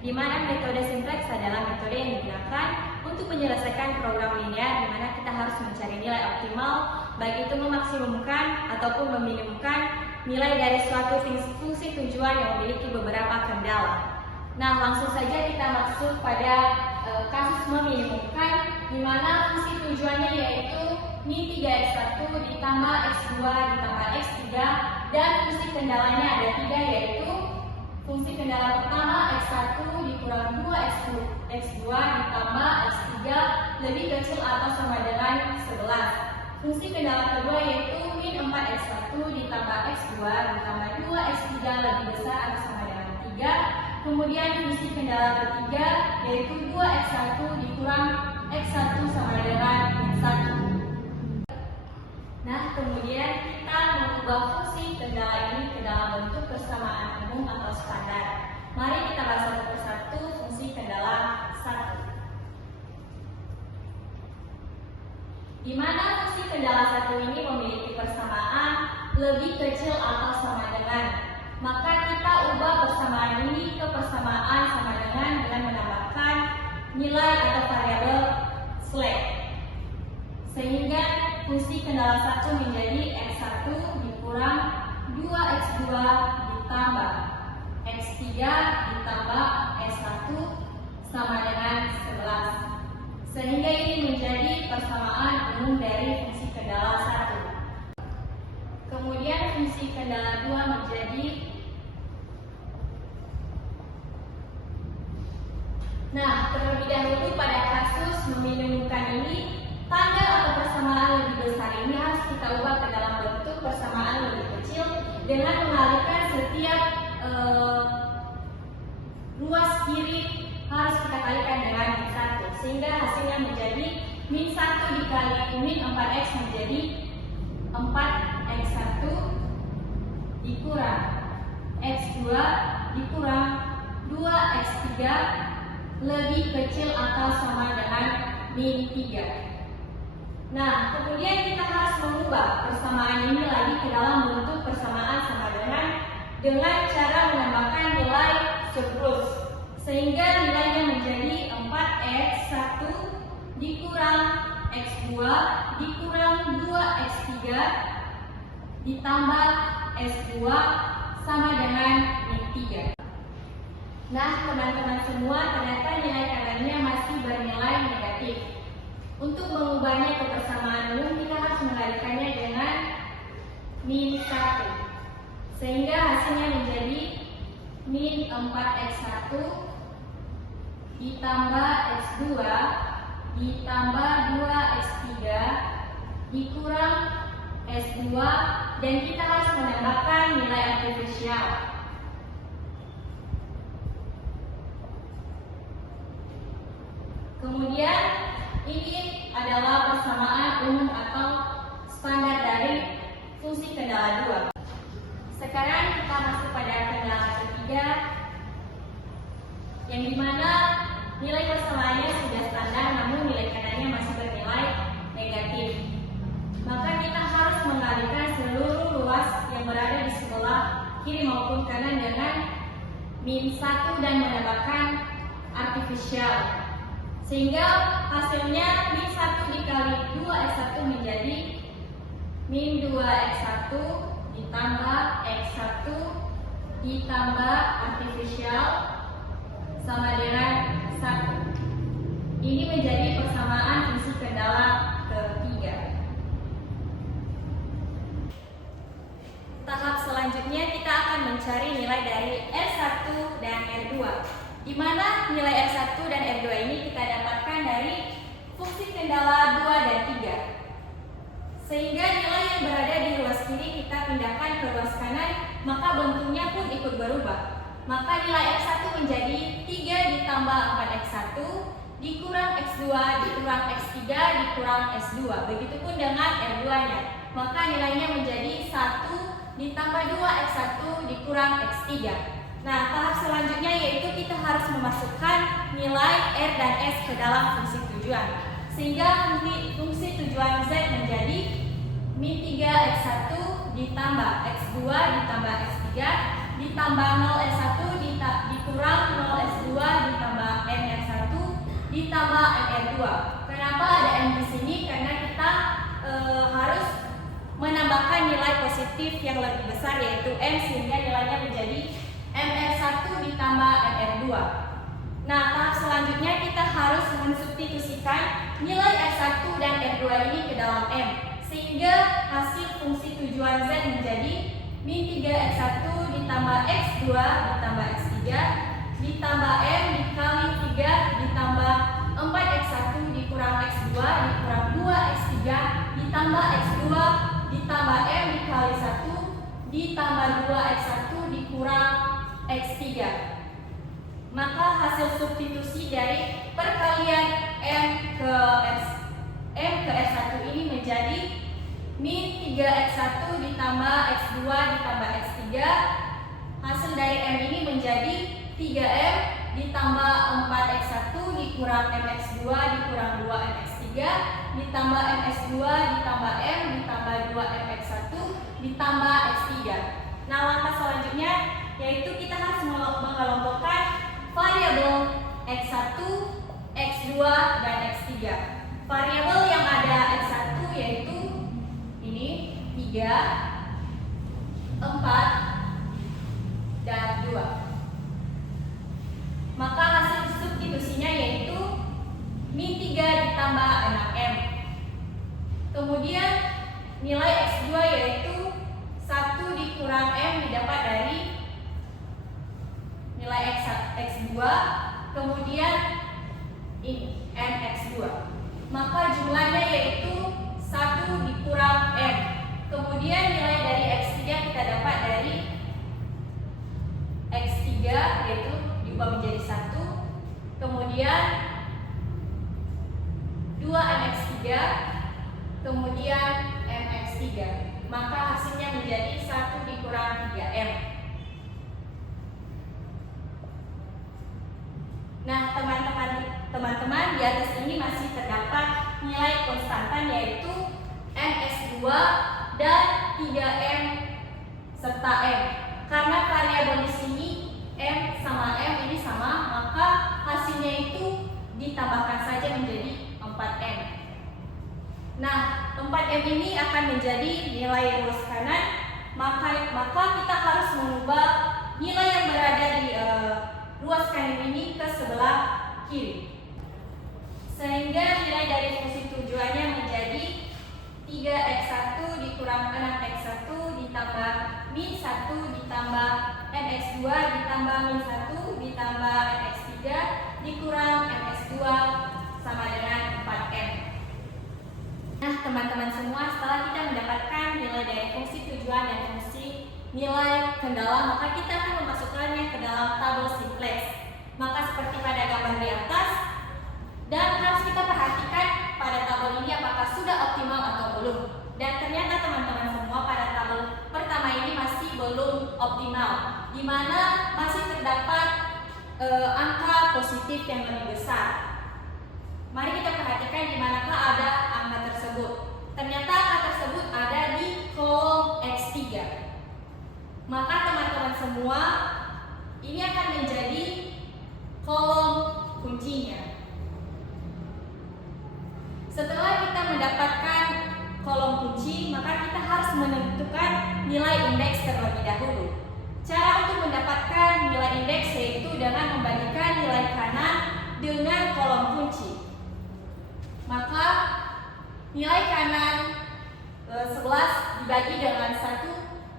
di mana metode simplex adalah metode yang digunakan untuk menyelesaikan program linear, di mana kita harus mencari nilai optimal, baik itu memaksimumkan ataupun meminimumkan nilai dari suatu fungsi tujuan yang memiliki beberapa kendala. Nah, langsung saja kita masuk pada kasus meminimumkan, di mana fungsi tujuannya yaitu min 3x1 ditambah x2 ditambah x3, dan fungsi kendalanya ada 3, yaitu fungsi kendala pertama x1 dikurang 2x2 ditambah x3 lebih kecil atau sama dengan 11. Fungsi kendala kedua yaitu min 4x1 ditambah x2 ditambah 2x3 lebih besar atau sama dengan 3. Kemudian fungsi kendala ketiga yaitu 2x1 dikurang x1 sama dengan 1. Nah, kemudian kita mengubah fungsi kendala ini ke dalam bentuk persamaan umum atau standar. Mari kita bahas satu persatu fungsi kendala 1. Di mana fungsi kendala 1 ini memiliki persamaan lebih kecil atau sama dengan, maka kita ubah persamaan ini ke persamaan sama dengan menambahkan nilai atau variabel slack, sehingga fungsi kendala 1 menjadi x1 dikurang 2x2 ditambah x3 ditambah s1 sama dengan 11, sehingga ini menjadi persamaan umum dari fungsi kendala 1. Kemudian fungsi kendala 2 menjadi, nah, terlebih dahulu pada kasus meminimumkan ini, tanggal atau persamaan lebih besar ini harus kita ubah ke dalam bentuk persamaan lebih kecil dengan mengalihkan setiap ruas kiri harus kita kalikan dengan min 1, sehingga hasilnya menjadi min 1 dikali min 4x menjadi 4x1 dikurang x2 dikurang 2x3 lebih kecil atau sama dengan min 3. Nah, kemudian kita harus mengubah persamaan ini lagi ke dalam bentuk persamaan sama dengan cara menambahkan nilai surplus, sehingga nilainya menjadi 4x1 dikurang x2 dikurang 2x3 ditambah s2 sama dengan min 3. Nah, teman-teman semua, ternyata nilai kadarnya masih bernilai negatif. Untuk mengubahnya ke persamaan umum, kita harus mengalihkannya dengan min 1, sehingga hasilnya menjadi min 4x1 ditambah x2 ditambah 2x3 dikurang s2, dan kita harus menambahkan nilai artifisial. Kemudian ini adalah persamaan umum atau standar dari fungsi kendala 2. Sekarang kita masuk pada kendala ketiga, yang dimana nilai persamaannya sudah standar namun nilai kadarnya masih bernilai negatif. Maka kita harus mengalihkan seluruh ruas yang berada di sebelah kiri maupun kanan dengan min 1 dan menambahkan artifisial, sehingga hasilnya min 1 dikali 2x1 menjadi min 2x1 ditambah x1 ditambah artifisial sama dengan 1. Ini menjadi persamaan fungsi kendala ketiga. Tahap selanjutnya kita akan mencari nilai dari R1 dan R2, di mana nilai R1 dan R2 ini kita dapatkan dari fungsi kendala 2 dan 3. Sehingga nilai yang berada di ruas kiri kita pindahkan ke ruas kanan, maka bentuknya pun ikut berubah. Maka nilai x1 menjadi 3 ditambah 4x1 dikurang x2 dikurang x3 dikurang s2. Begitupun dengan R2-nya. Maka nilainya menjadi 1 ditambah 2x1 dikurang x3. Nah, tahap selanjutnya yaitu kita harus memasukkan nilai R dan S ke dalam fungsi tujuan. Sehingga fungsi tujuan Z menjadi min 3x1 ditambah x2 ditambah x3 ditambah 0s1 dikurang 0s2 ditambah MR2. Kenapa ada M di sini? Karena kita harus menambahkan nilai positif yang lebih besar, yaitu M, sehingga nilainya menjadi MR1 ditambah MR2. Nah, tahap selanjutnya kita harus mensubstitusikan nilai R1 dan R2 ini ke dalam M, sehingga hasil fungsi tujuan Z menjadi min 3X1 ditambah X2 ditambah X3 ditambah M dikali 3 ditambah 4X1 dikurang X2 dikurang 2X3 ditambah X2 ditambah M dikali 1 ditambah 2X1 dikurang X3. Maka hasil substitusi dari perkalian M ke R1 ini menjadi min 3X1 ditambah X2 ditambah X3. Hasil dari M ini menjadi 3M ditambah 4X1 dikurang MX2 dikurang 2MX3 ditambah MS2 ditambah M ditambah 2MX1 ditambah X3. Nah, langkah selanjutnya yaitu kita harus mengelompokkan variabel X1, X2, dan X3. Variabel yang ada X1 yaitu ini 3, 4, dan 2. Maka hasil substitusinya yaitu min 3 ditambah 6M. Kemudian nilai X2 yaitu 1 dikurang M didapat dari nilai X2, kemudian ini MX2. Maka jumlahnya yaitu 1 dikurang M. Kemudian nilai dari X3 kita dapat dari X3 yaitu diubah menjadi 1, kemudian 2MX3, kemudian MX3. Maka hasilnya menjadi 1 dikurang 3M. Nah, teman-teman di atas ini masih terdapat nilai konstantan yaitu MS2 dan 3M serta M. Karena variabel di sini M sama M ini sama, maka hasilnya itu ditambahkan saja menjadi 4M. Nah, 4M ini akan menjadi nilai ruas kanan, maka kita harus mengubah nilai yang berada di ruas kanan ini ke sebelah kiri. Sehingga nilai dari fungsi tujuannya menjadi 3X1 dikurang 6X1 ditambah min 1 ditambah MX2 ditambah min 1 ditambah MX3 dikurang MX2 sama dengan 4M. Nah, teman-teman semua, setelah kita mendapatkan nilai dari fungsi tujuan dan fungsi nilai kendala, maka kita akan memasukkannya ke dalam tabel simplex. Maka seperti pada gambar di atas, dan harus kita perhatikan pada tabel ini apakah sudah optimal atau belum. Dan ternyata teman-teman semua, pada tabel pertama ini masih belum optimal, di mana masih terdapat angka positif yang lebih besar. Mari kita perhatikan di manakah ada angka tersebut. Ternyata angka tersebut ada di kolom X3. Maka teman-teman semua, ini akan menjadi kolom kuncinya. Setelah kita mendapatkan kolom kunci, maka kita harus menentukan nilai indeks terlebih dahulu. Cara untuk mendapatkan nilai indeks yaitu dengan membagikan nilai kanan dengan kolom kunci. Maka nilai kanan 11 dibagi dengan 1,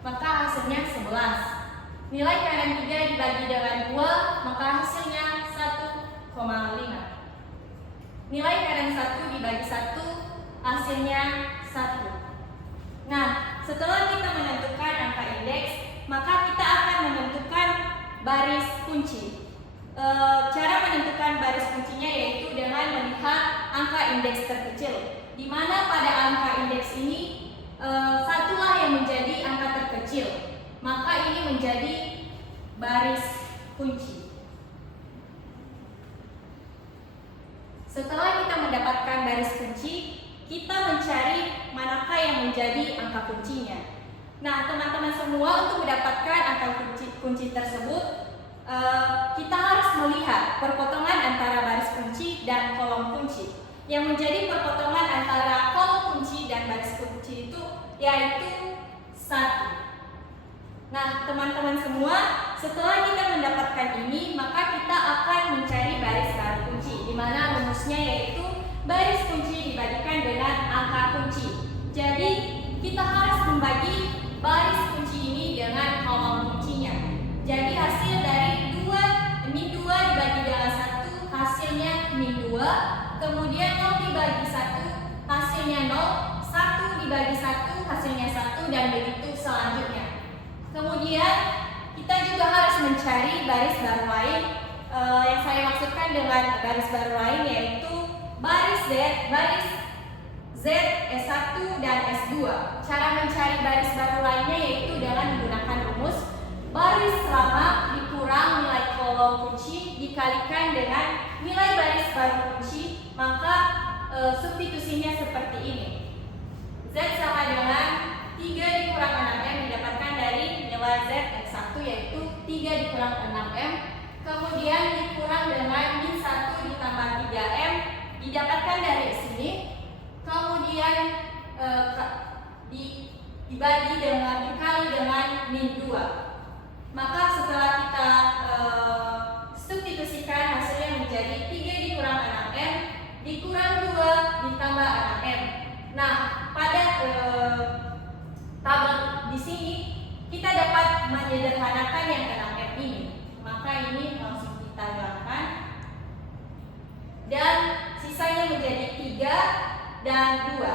maka hasilnya 11. Nilai kanan 3 dibagi dengan 2, maka hasilnya 1,5. Nilai kanan 1 dibagi 1, hasilnya 1. Nah, setelah kita menentukan angka indeks, maka kita akan menentukan baris kunci. Cara menentukan baris kuncinya yaitu dengan melihat angka indeks terkecil, di mana pada angka indeks ini satulah yang menjadi angka terkecil, maka ini menjadi baris kunci. Setelah kita mendapatkan baris kunci, kita mencari manakah yang menjadi angka kuncinya. Nah, teman-teman semua, untuk mendapatkan angka kunci tersebut, kita harus melihat perpotongan antara baris kunci kunci dan kolom kunci. Yang menjadi perpotongan antara kolom kunci dan baris kunci itu yaitu 1. Nah, teman-teman semua, setelah kita mendapatkan ini, maka kita akan mencari baris baru kunci, di mana rumusnya yaitu baris kunci dibagikan dengan angka kunci. Jadi, kita harus membagi baris kunci ini dengan kolom kuncinya. Jadi, hasil dari min 2 dibagi dengan 1, hasilnya min 2. Kemudian 0 dibagi 1, hasilnya 0. 1 dibagi 1, hasilnya 1, dan begitu selanjutnya. Kemudian kita juga harus mencari baris baru lain. Yang saya maksudkan dengan baris baru lain yaitu baris Z, S1 dan S2. Cara mencari baris baru lainnya yaitu dengan menggunakan rumus baris lama dikurang nilai kolom kunci dikalikan dengan nilai baris baru kunci, maka substitusinya seperti ini. Z sama dengan 3 dikurang 6M didapatkan dari nilai Z X1 yaitu 3 dikurang 6M. Kemudian dikurang dengan min 1 ditambah 3M didapatkan dari sini. Kemudian dibagi dikali dengan min 2. Maka setelah kita substitusikan, hasilnya menjadi 3 dikurang 6M dikurang 2 ditambah 6M. Nah, pada tabel di sini kita dapat menyederhanakan yang ke-6M ini. Maka ini langsung kita hilangkan. Dan sisanya menjadi 3 dan 2.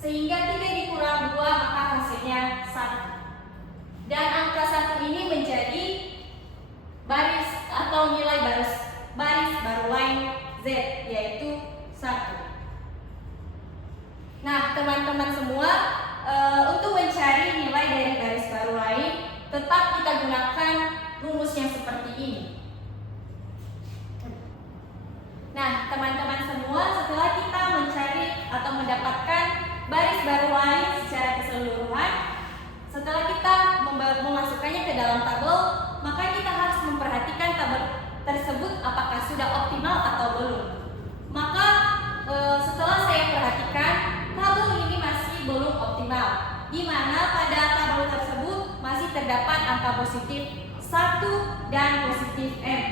Sehingga 3 dikurang 2 maka hasilnya 1. Dan angka 1 ini menjadi baris atau nilai baris baru lain Z yaitu 1. Nah, teman-teman semua, untuk mencari nilai dari baris baru lain, tetap kita gunakan rumus yang seperti ini. Nah, teman-teman semua, setelah kita mencari atau mendapatkan baris baru lain secara keseluruhan, setelah kita memasukkannya ke dalam tabel, maka kita harus memperhatikan tabel tersebut apakah sudah optimal atau belum. Maka setelah saya perhatikan, tabel ini masih belum optimal, di mana pada tabel tersebut masih terdapat angka positif 1 dan positif M.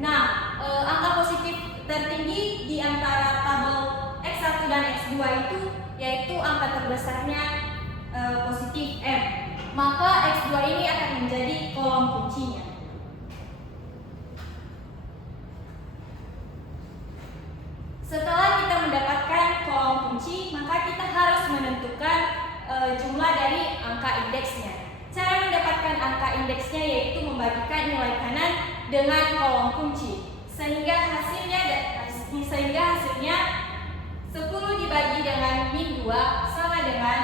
Nah, angka positif tertinggi di antara tabel X1 dan X2 itu yaitu angka terbesarnya positif M. Maka X2 ini akan menjadi kolom kuncinya. Setelah kita mendapatkan kolom kunci, maka kita harus menentukan jumlah dari angka indeksnya. Cara mendapatkan angka indeksnya yaitu membagikan nilai kanan dengan kolom kunci, sehingga hasilnya 10 dibagi dengan min 2 sama dengan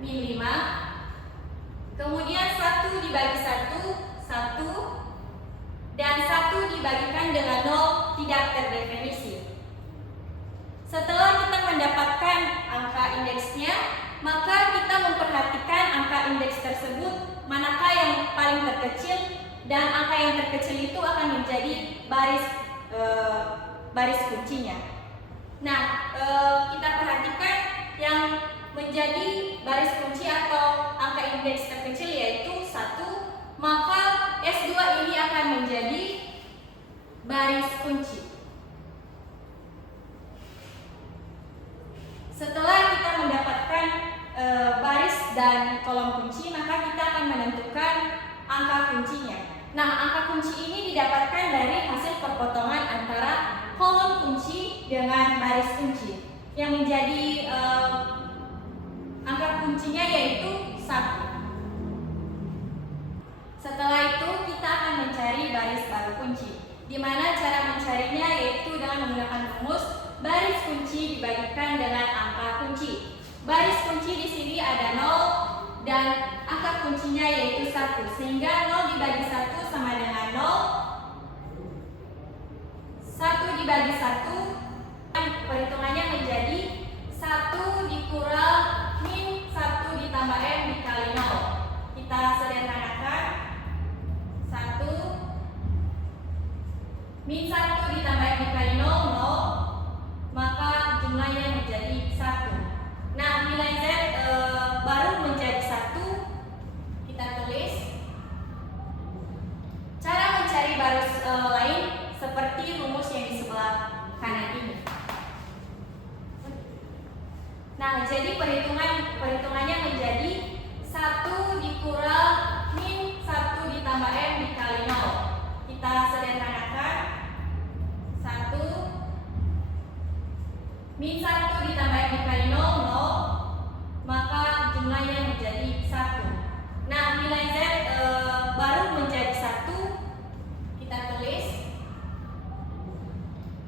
min 5. Kemudian 1 dibagi 1, 1. Dan 1 dibagikan dengan 0 tidak terdefinisi. Setelah kita mendapatkan angka indeksnya, maka kita memperhatikan angka indeks tersebut manakah yang paling terkecil, dan angka yang terkecil itu akan menjadi baris kuncinya. Nah, kita perhatikan yang menjadi baris kunci atau angka indeks terkecil yaitu 1, maka S2 ini akan menjadi baris kunci. Setelah kita mendapatkan baris dan kolom kunci, maka kita akan menentukan angka kuncinya. Nah, angka kunci ini didapatkan dari hasil perpotongan antara kolom kunci dengan baris kunci, yang menjadi angka kuncinya yaitu 1. Setelah itu kita akan mencari baris baru kunci, di mana cara mencarinya yaitu dengan menggunakan rumus baris kunci dibagikan dengan angka kunci. Baris kunci di sini ada 0 dan angka kuncinya yaitu 1, sehingga 0 dibagi 1 sama dengan 0. 1 dibagi 1, perhitungannya menjadi 1 dikurang min 1 ditambah M dikali 0. Kita sederhanakan. 1 min 1 ditambah M dikali 0, 0. jumlahnya menjadi 1. Nah, nilai Z baru menjadi 1. Kita tulis. Cara mencari baris lain seperti rumus yang di sebelah kanan ini. Nah, jadi perhitungannya menjadi 1 dikurang min 1 ditambah M dikali 0. Kita sederhanakan. 1 min 1 ditambah M dikali 0, 0. Maka jumlahnya menjadi 1. Nah, nilai Z baru menjadi 1. Kita tulis.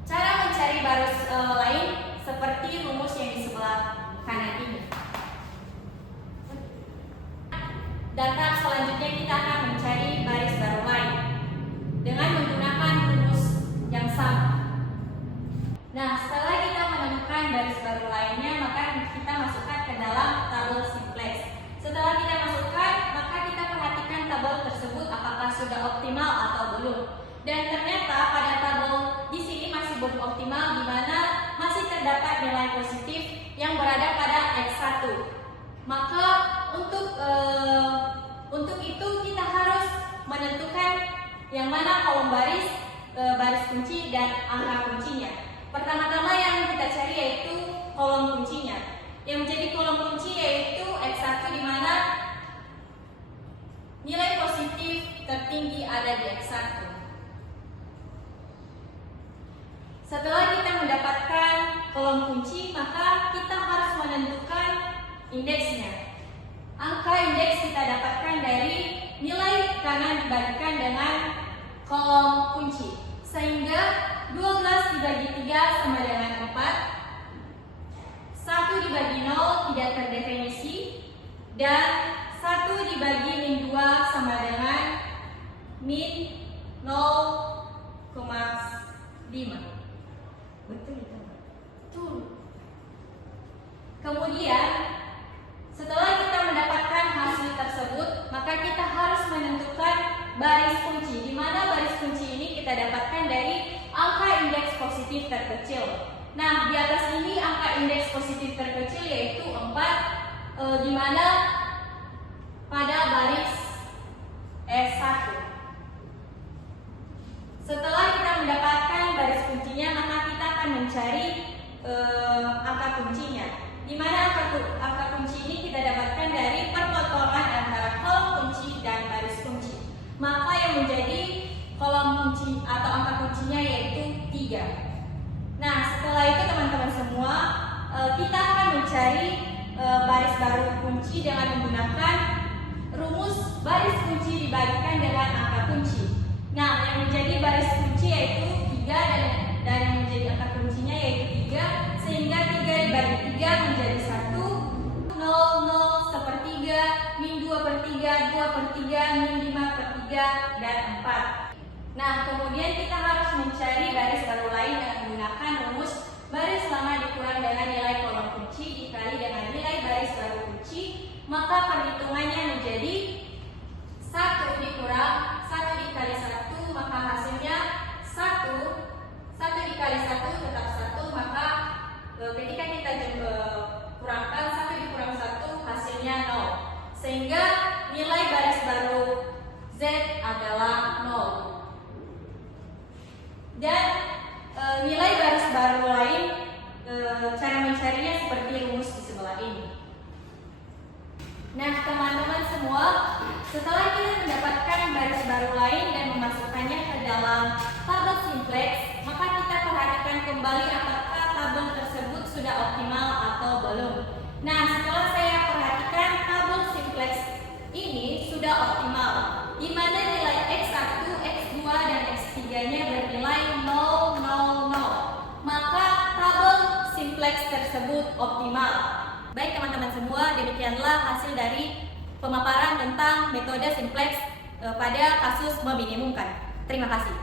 Cara mencari baris lain seperti rumus yang di sebelah kanan ini. Dan tahap selanjutnya kita akan mencari baris baru lain dengan menggunakan rumus yang sama. Nah, setelah kita menemukan baris baru lainnya, maka kita masukkan ke dalam tabel simplex. Setelah kita masukkan, maka kita perhatikan tabel tersebut apakah sudah optimal atau belum. Dan ternyata pada tabel di sini masih belum optimal, di mana masih terdapat nilai positif yang berada pada X1. Maka untuk itu kita harus menentukan yang mana kolom baris, baris kunci dan angka kuncinya. Pertama-tama yang kita cari yaitu kolom kuncinya. Yang menjadi kolom kunci yaitu X1, di mana nilai positif tertinggi ada di X1. Setelah kita mendapatkan kolom kunci, maka kita harus menentukan indeksnya. Angka indeks kita dapatkan dari nilai kanan dibagikan dengan kolom kunci. Sehingga 12 dibagi 3 sama dengan 4. 1 dibagi 0 tidak terdefinisi. Dan 1 dibagi min 2 sama dengan min 0,5. Betul itu? Betul. Kemudian setelah kita mendapatkan hasil tersebut, maka kita harus menentukan baris kunci, di mana baris kunci ini kita dapatkan dari angka indeks positif terkecil. Nah, di atas ini angka indeks positif terkecil yaitu 4, di mana pada baris S1. Setelah kita mendapatkan baris kuncinya, maka kita akan mencari angka kuncinya. Di mana angka kunci ini kita dapatkan dari perpotongan antara kolom kunci dan baris kunci. Maka yang menjadi kolom kunci atau angka kuncinya yaitu 3. Nah, setelah itu teman-teman semua, kita akan mencari baris baru kunci dengan menggunakan rumus baris kunci dibagikan dengan angka kunci. Nah, yang menjadi baris kunci yaitu 3 dan yang menjadi angka kuncinya yaitu 3, sehingga 3 dibagi 3 menjadi 1, 0, 0, 1/3, min 2/3, 2/3, min 5/3, dan 4. Nah, kemudian kita harus mencari baris baru lain dengan menggunakan rumus baris lama dikurang dengan nilai kolom kunci dikali dengan nilai baris baru kunci, maka perhitungannya menjadi 1 dikurang 1 dikali 1, maka hasilnya 1. 1 dikali 1 tetap 1, maka ketika kita kurangkan 1 dikurang 1 hasilnya 0. Sehingga nilai baris baru Z adalah 0. Dan nilai baris baru lain, cara mencarinya seperti rumus di sebelah ini. Nah, teman-teman semua, setelah kita mendapatkan baris baru lain dan memasukkannya ke dalam tabel simplex, maka kita perhatikan kembali apakah tabel tersebut sudah optimal atau belum. Nah, setelah saya perhatikan tabel simplex ini sudah optimal, di mana nilai X1, X2, dan X3-nya bernilai 0, 0, 0. Maka tabel simplex tersebut optimal. Baik teman-teman semua, demikianlah hasil dari pemaparan tentang metode simplex pada kasus meminimumkan. Terima kasih.